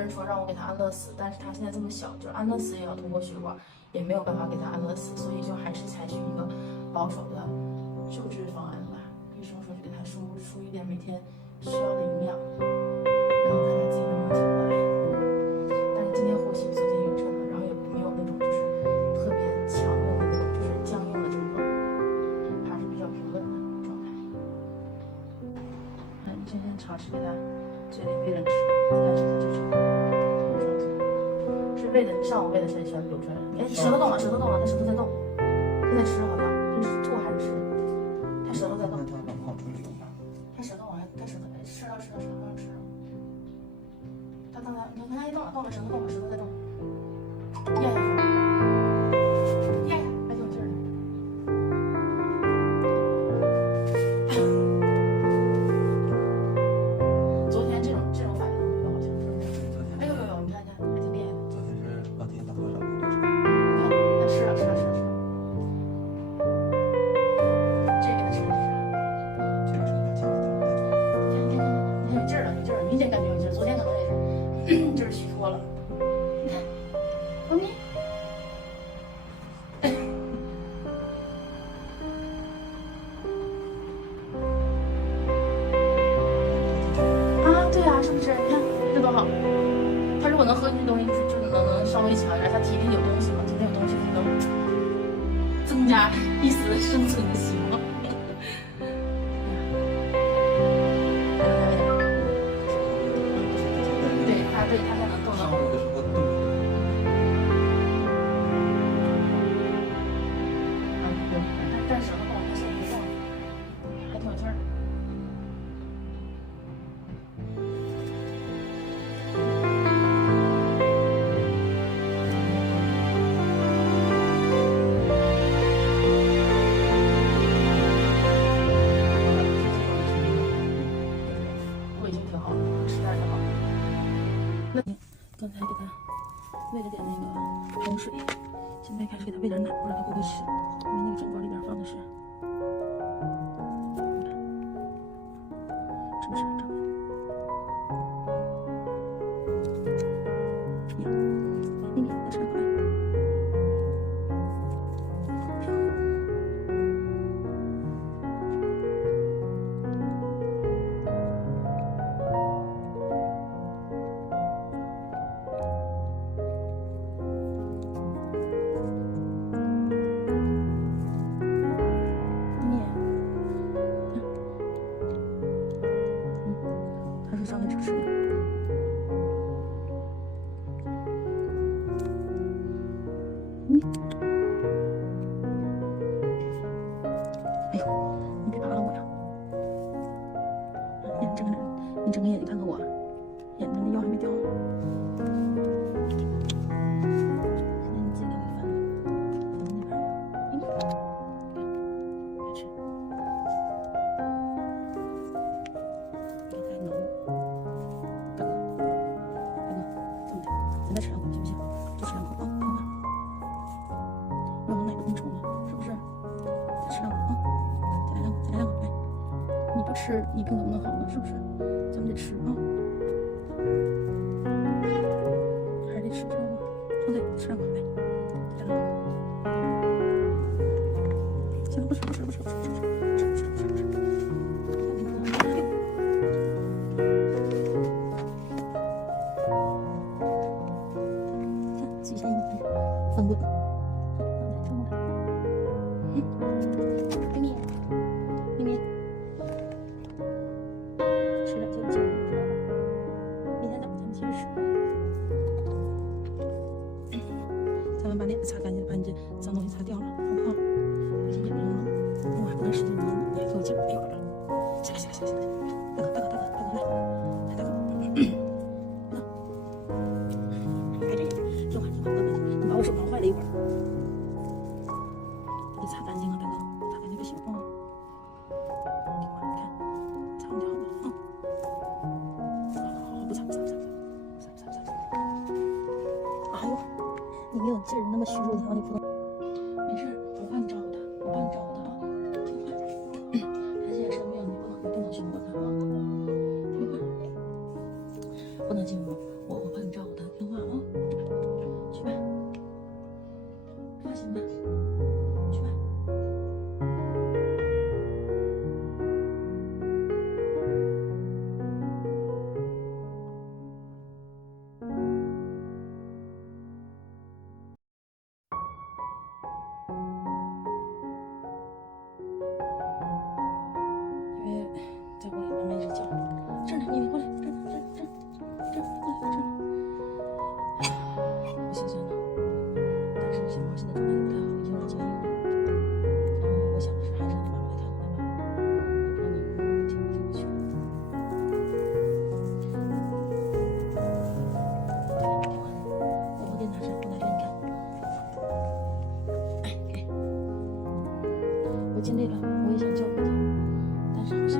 人说让我给他安乐死，但是他现在这么小，就是安乐死也要通过血管，也没有办法给他安乐死，所以就还是采取一个保守的救治方案吧。医生说就给他输一点每天需要的营养，然后看他自己能不能挺过来。但是今天呼吸昨天匀称了，然后也没有那种就是特别强硬的那种就是僵硬的症状，还是比较平稳的状态。看你今天尝试给他嘴里喂人吃，看现在就是。喂的上午喂的是全流出来了，哎，舌头动了，舌头动了，他舌头在动，他在吃好像，这是吐还是吃？他舌头在动，他舌头往下，他舌头吃了，好像吃了。他刚才你看他一动了，舌头动了，舌头在动，咽下去了，咽下，还挺有劲儿的。昨天这种反应都没有，好像是。哎呦呦呦，你看看，还挺厉害的。明显感觉有劲儿，昨天可能也是劲儿虚脱了。你看，欧尼，啊，对啊，是不是？你看这多好。他如果能喝进去东西，就是能稍微强一点，他体内有东西嘛，体内有东西就能增加一丝生存的希望。对，他才能动到。但舌头动，他舌头动，还挺有劲儿。我已经挺好了，吃点就好。那刚才给他喂了点那个糖水，现在开始给他喂点奶，不知道他会不会吃，因为那个针管里边放的是，你看，是不是长的？呀，咪咪，来吃点过来。上面吃的。哎呦，你别扒拉我呀！你睁开眼睛看看我，眼睛的药还没掉呢。现在你自己来给翻那边，别吃。再吃两口行不行？就吃两口啊，看看，让我奶都更稠了，是不是？再吃两口啊，再来两口，再来两口，来，你不吃，你病怎么能好呢？是不是？咱们得吃啊，还是得吃，知道不？对，吃两口，来，再来两口。行了，不吃，翻滚，咪咪，吃点就行，知道吧？明天咱们继续吃。咱们把脸擦干净，把你这脏东西擦掉了，好不好？这眼睛弄，还不能使劲捏，你还给我劲儿，哎呦，下来，大哥，来，大哥，还这样，用完你把我手挠坏了一会儿。给擦干净啊，大哥，擦干净就行啊。你看，擦不掉了啊。好，不擦。哎呦，你没有劲儿，那么虚弱，你往里扑腾。没事，我帮你照顾他，啊。他现在生病，你不能去摸他啊，听话，不能进吗？我帮你照顾他，听话啊。去吧，放心吧，去吧。因为在屋里妈妈一直叫，这儿呢，咪咪过来，这儿呢，这儿，过来，这儿。不行酸呢，但是小猫现在状态不太好，已经有点僵硬了。然后我想的是，还是让妈妈来看看吧，也不知道能听不听过去。我给你拿着，我拿着，你看。哎，给。我尽力了，我也想教会他，但是好像。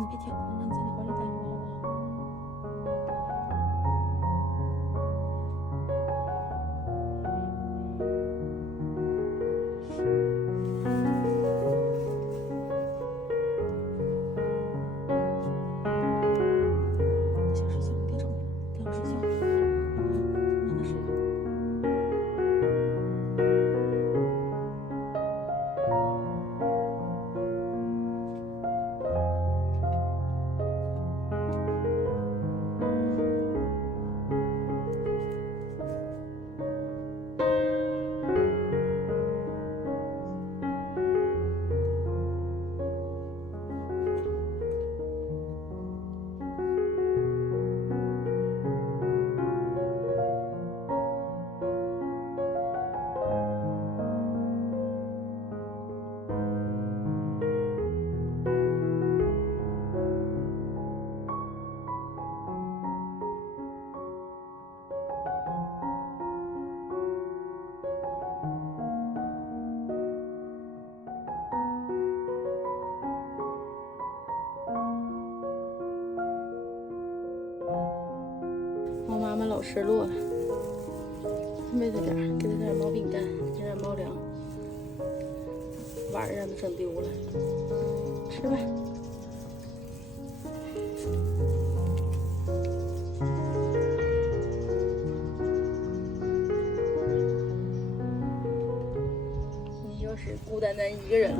你别跳，让你在那怀里待着吧，好不好？他想睡觉，别吵他，他想睡觉，好不好？让他睡吧。猫妈妈老失落了，喂它点儿，给它点猫饼干，给点猫粮，碗让它整丢了，吃吧。你又是孤单单一个人了。